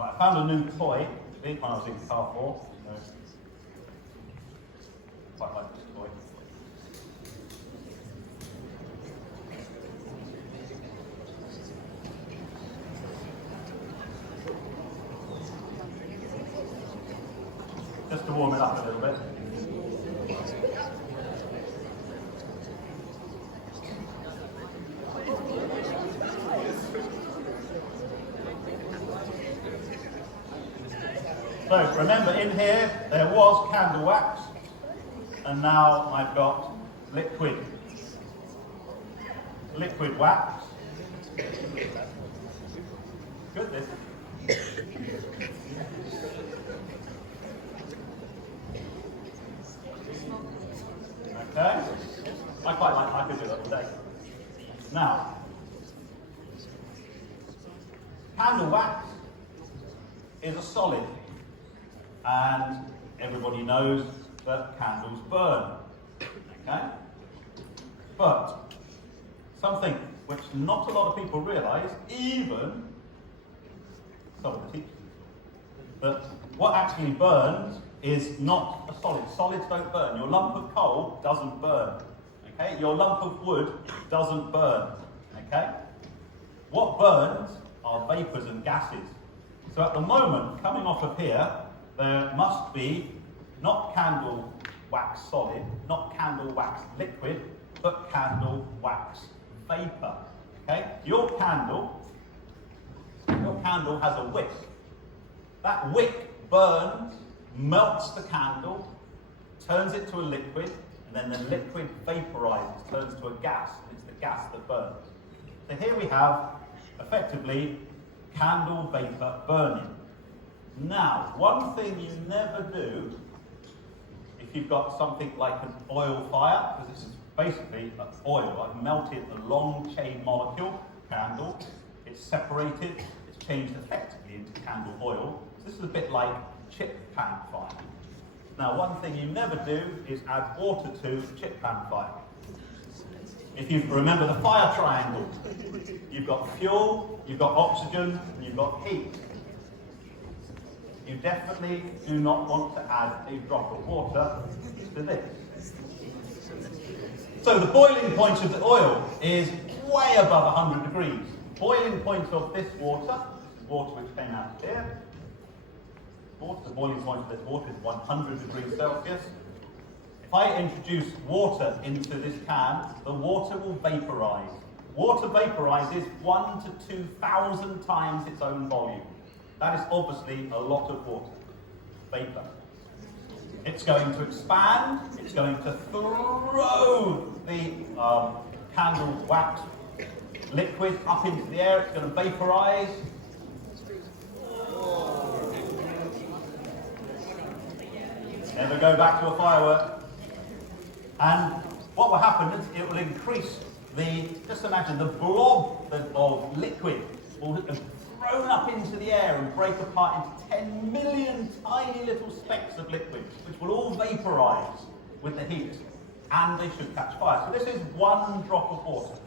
Right, I found a new toy when I was in car 4. Quite like this toy. Just to warm it up a little bit. So remember, in here there was candle wax, and now I've got liquid wax. Goodness. Okay. I could do that all day. Now, candle wax is a solid, and everybody knows that candles burn. Okay? But something which not a lot of people realise, even some of the teachers, that what actually burns is not a solid. Solids don't burn. Your lump of coal doesn't burn. Okay? Your lump of wood doesn't burn. Okay? What burns are vapours and gases. So at the moment, coming off of here, there must be not candle wax solid, not candle wax liquid, but candle wax vapour. Okay? Your candle has a wick. That wick burns, melts the candle, turns it to a liquid, and then the liquid vaporizes, turns to a gas. It's the gas that burns. So here we have, effectively, candle vapor burning. Now, one thing you never do, if you've got something like an oil fire, because this is basically an oil, I've melted a long chain molecule, candle, it's separated, it's changed effectively into candle oil. So this is a bit like chip pan fire. Now, one thing you never do is add water to chip pan fire. If you remember the fire triangle, you've got fuel, you've got oxygen, and you've got heat. You definitely do not want to add a drop of water to this. So the boiling point of the oil is way above 100 degrees. Boiling point of this water which came out here, the boiling point of this water is 100 degrees Celsius. If I introduce water into this can, the water will vaporize. Water vaporizes 1,000 to 2,000 times its own volume. That is obviously a lot of water, vapor. It's going to expand, it's going to throw the candle wax liquid up into the air, it's going to vaporize. Never go back to a firework. And what will happen is it will increase just imagine the blob of liquid will be thrown up into the air and break apart into 10 million tiny little specks of liquid, which will all vaporize with the heat, and they should catch fire. So this is one drop of water.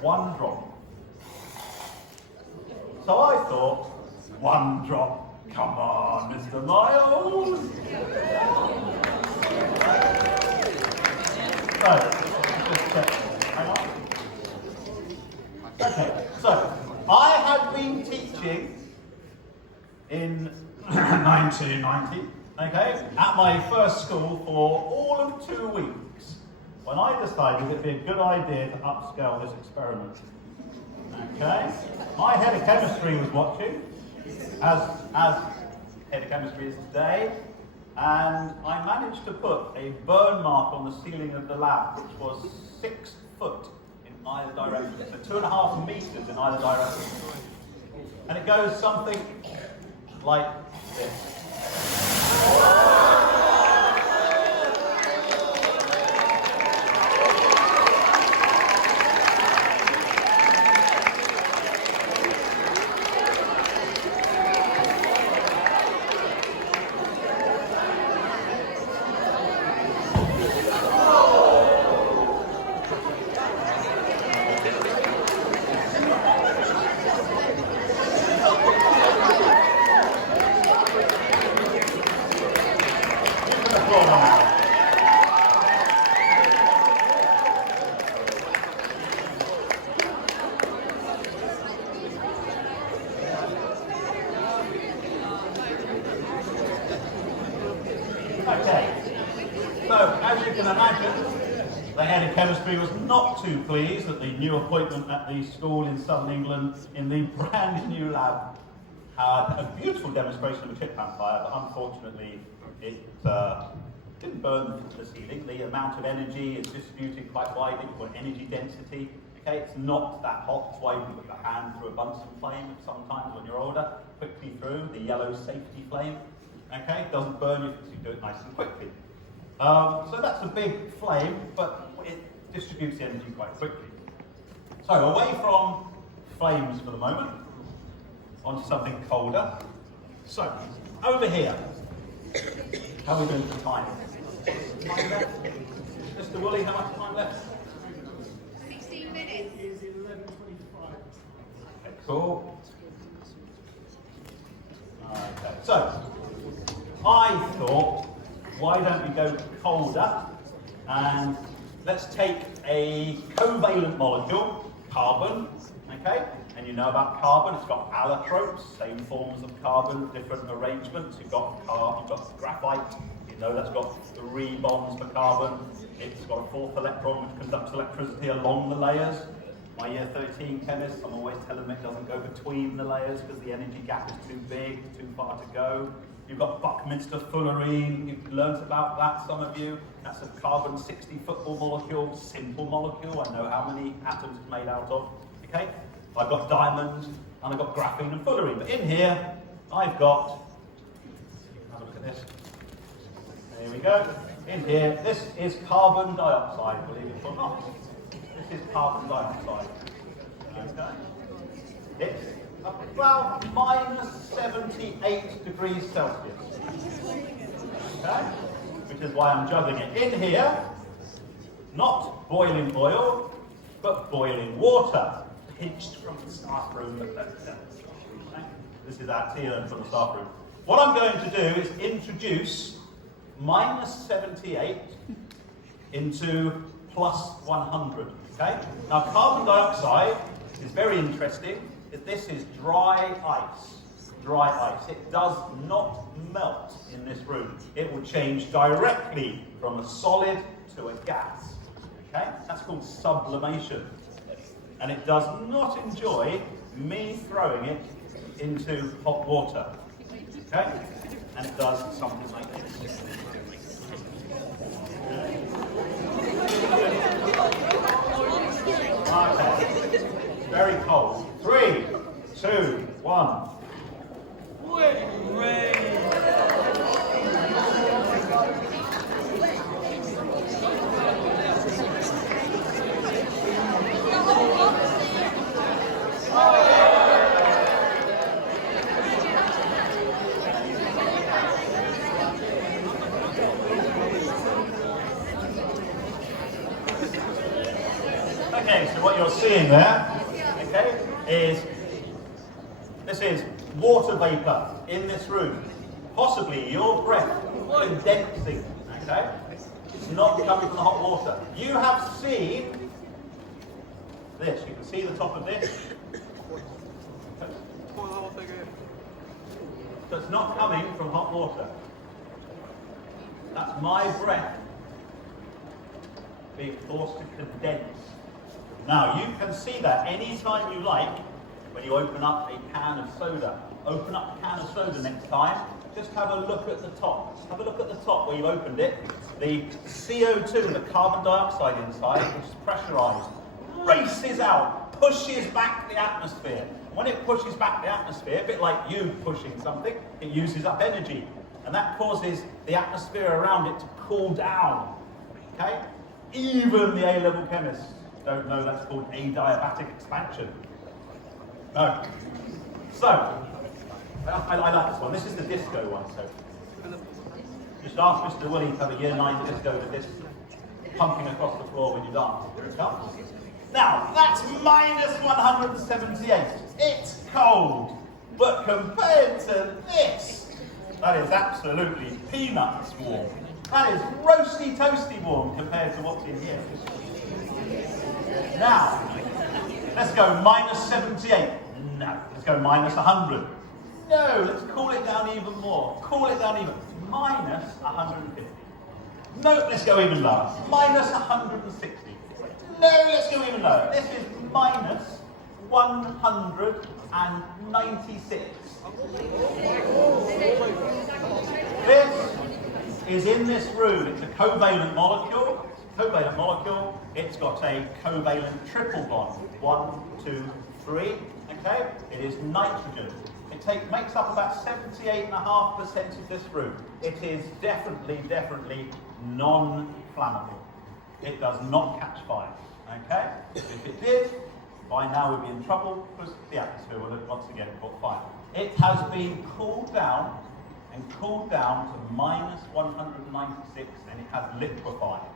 One drop. So I thought, one drop. Come on, Mr. Miles. So, just check. Hang on. Okay, so I had been teaching in 1990, okay, at my first school for all of 2 weeks, when I decided it'd be a good idea to upscale this experiment. Okay, my head of chemistry was watching, as head of chemistry is today, and I managed to put a burn mark on the ceiling of the lab, which was 6 foot in either direction, so 2.5 meters in either direction. And it goes something like this. Okay. So, as you can imagine, the head of chemistry was not too pleased at the new appointment at the school in southern England in the brand new lab. Had a beautiful demonstration of a chip vampire, but unfortunately it didn't burn the ceiling. The amount of energy is distributed quite widely for energy density. Okay, it's not that hot. That's why you can put your hand through a Bunsen flame sometimes when you're older, quickly through the yellow safety flame. Okay, it doesn't burn you because you do it nice and quickly. So that's a big flame, but it distributes the energy quite quickly. So away from flames for the moment, onto something colder. So, over here, how are we doing for time? Time left? Mr. Woolley, how much time left? 16 minutes. It is 11:25. Okay, cool. Okay, so, I thought, why don't we go colder, and let's take a covalent molecule, carbon, okay? And you know about carbon, it's got allotropes, same forms of carbon, different arrangements. You've got graphite, you know that's got 3 bonds for carbon. It's got a 4th electron which conducts electricity along the layers. My year 13 chemists, I'm always telling them it doesn't go between the layers because the energy gap is too big, too far to go. You've got Buckminster fullerene, you've learnt about that, some of you. That's a carbon 60 football molecule, simple molecule, I know how many atoms it's made out of. Okay? I've got diamond, and I've got graphene and fullerene. But in here, I've got, have a look at this. There we go. In here, this is carbon dioxide, believe it or not. This is carbon dioxide. Okay. It's about minus 78 degrees Celsius. Okay? Which is why I'm juggling it. In here, not boiling oil, but boiling water. Pinched from the staff room. This is our tea urn from the staff room. What I'm going to do is introduce minus 78 into plus 100. Okay? Now carbon dioxide is very interesting. This is dry ice. Dry ice. It does not melt in this room. It will change directly from a solid to a gas. Okay? That's called sublimation. And it does not enjoy me throwing it into hot water. Okay? And it does something like this. Okay. Very cold. 3, 2, 1. Okay, so what you're seeing there, okay, is this is water vapor in this room. Possibly your breath condensing, okay? It's not coming from the hot water. You have seen this. You can see the top of this. So it's not coming from hot water. That's my breath being forced to condense. Now, you can see that anytime you like when you open up a can of soda. Open up a can of soda next time. Just have a look at the top. Have a look at the top where you opened it. The CO2, the carbon dioxide inside, which is pressurized, races out, pushes back the atmosphere. When it pushes back the atmosphere, a bit like you pushing something, it uses up energy. And that causes the atmosphere around it to cool down. Okay? Even the A-level chemists don't know that's called adiabatic expansion. No. So, I like this one. This is the disco one. So, just ask Mr. Willie to have a year 9 disco with this pumping across the floor when you dance. Here it comes. Now, that's minus 178. It's cold. But compared to this, that is absolutely peanuts warm. That is roasty toasty warm compared to what's in here. Now, let's go minus 78. No, let's go minus 100. No, let's cool it down even more. Cool it down even. Minus 150. No, let's go even lower. Minus 160. No, let's go even lower. This is minus 196. This is in this room. It's a covalent molecule. Covalent molecule. It's got a covalent triple bond. 1, 2, 3. Okay? It is nitrogen. It makes up about 78.5% of this room. It is definitely non-flammable. It does not catch fire. Okay? If it did, by now we'd be in trouble because the atmosphere will have once again caught fire. It has been cooled down to minus 196 and it has liquefied.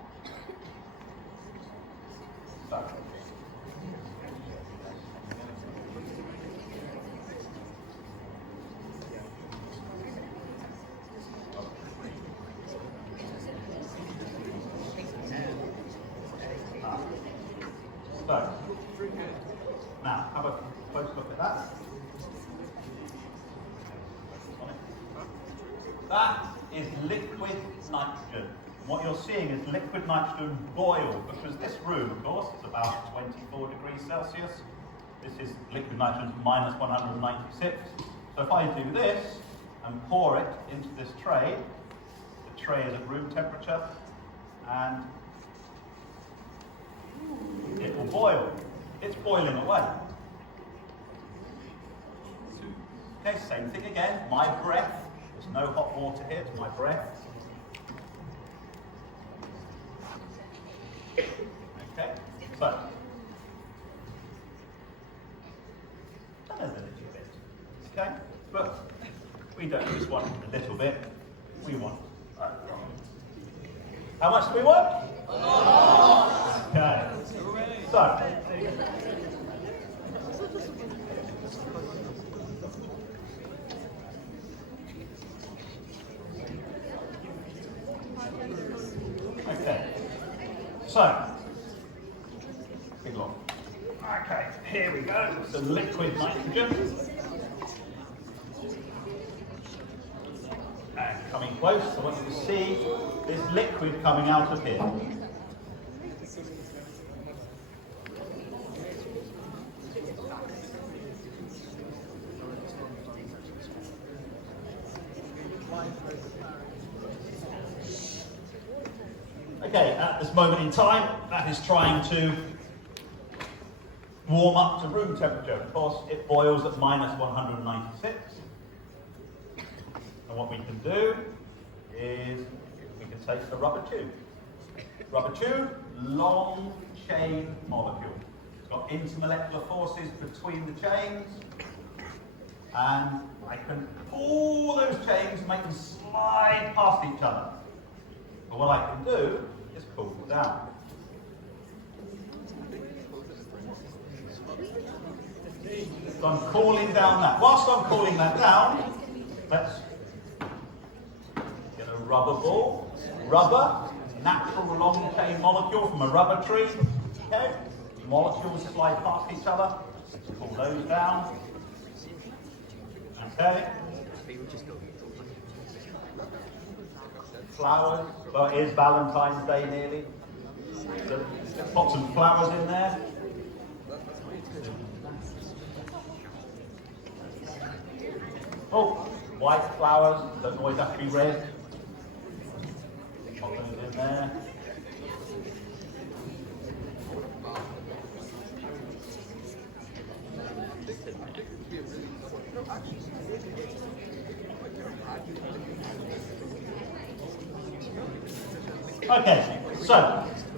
So, now have a close look at that. That is liquid nitrogen. What you're seeing is liquid nitrogen boil, because this room, of course, is about 24 degrees Celsius. This is liquid nitrogen minus 196. So if I do this and pour it into this tray, the tray is at room temperature, and it will boil. It's boiling away. Okay, same thing again. My breath. There's no hot water here, it's my breath. Okay, so. That is a little bit. Okay, but we don't just want a little bit. We want. How much do we want? Okay. So. Okay. So. Big long. Okay, here we go. Some liquid nitrogen. And coming close, I want you to see this liquid coming out of here. Okay, at this moment in time, that is trying to warm up to room temperature. Of course, it boils at minus 196. And what we can do is we can take a rubber tube. Rubber tube, long chain molecule. It's got intermolecular forces between the chains. And I can pull those chains and make them slide past each other. But what I can do is cool them down. So I'm cooling down that. Whilst I'm cooling that down, let's get a rubber ball. Rubber, natural long chain molecule from a rubber tree. Okay? Molecules slide past each other. Let's cool those down. Okay? Flowers. Well, it is Valentine's Day nearly. So let's put some flowers in there. Oh, white flowers. Don't always have to be red. Put those in there. Okay, so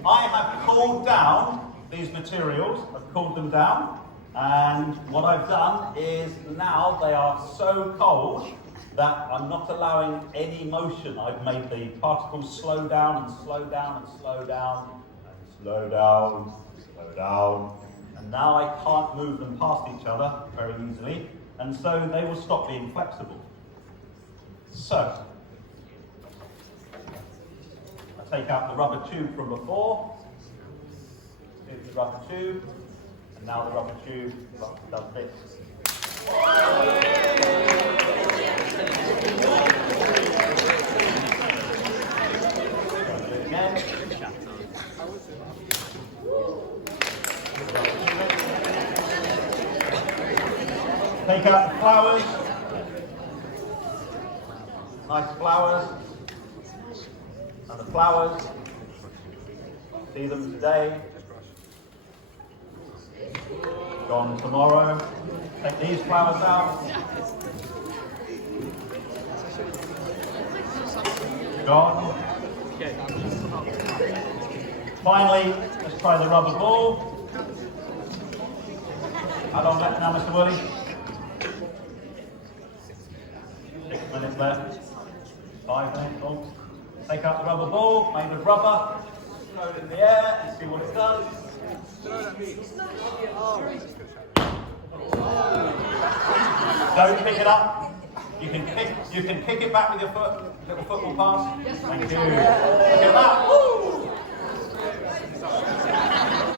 I have cooled down these materials. I've cooled them down, and what I've done is now they are so cold that I'm not allowing any motion. I've made the particles slow down and slow down and slow down and slow down, slow down, and now I can't move them past each other very easily, and so they will stop being flexible. So take out the rubber tube from before, here's the rubber tube, and now the rubber tube does this. flowers. Nice flowers. And the flowers, see them today, gone tomorrow. Take these flowers out. Gone. Finally, let's try the rubber ball. How long left now, Mr. Woolley? 6 minutes left. 5 minutes. Oh. Take out the rubber ball, made of rubber. Throw it in the air and see what it does. Don't pick it up. You can kick it back with your foot. Little football pass. Thank you. Look at that. Woo!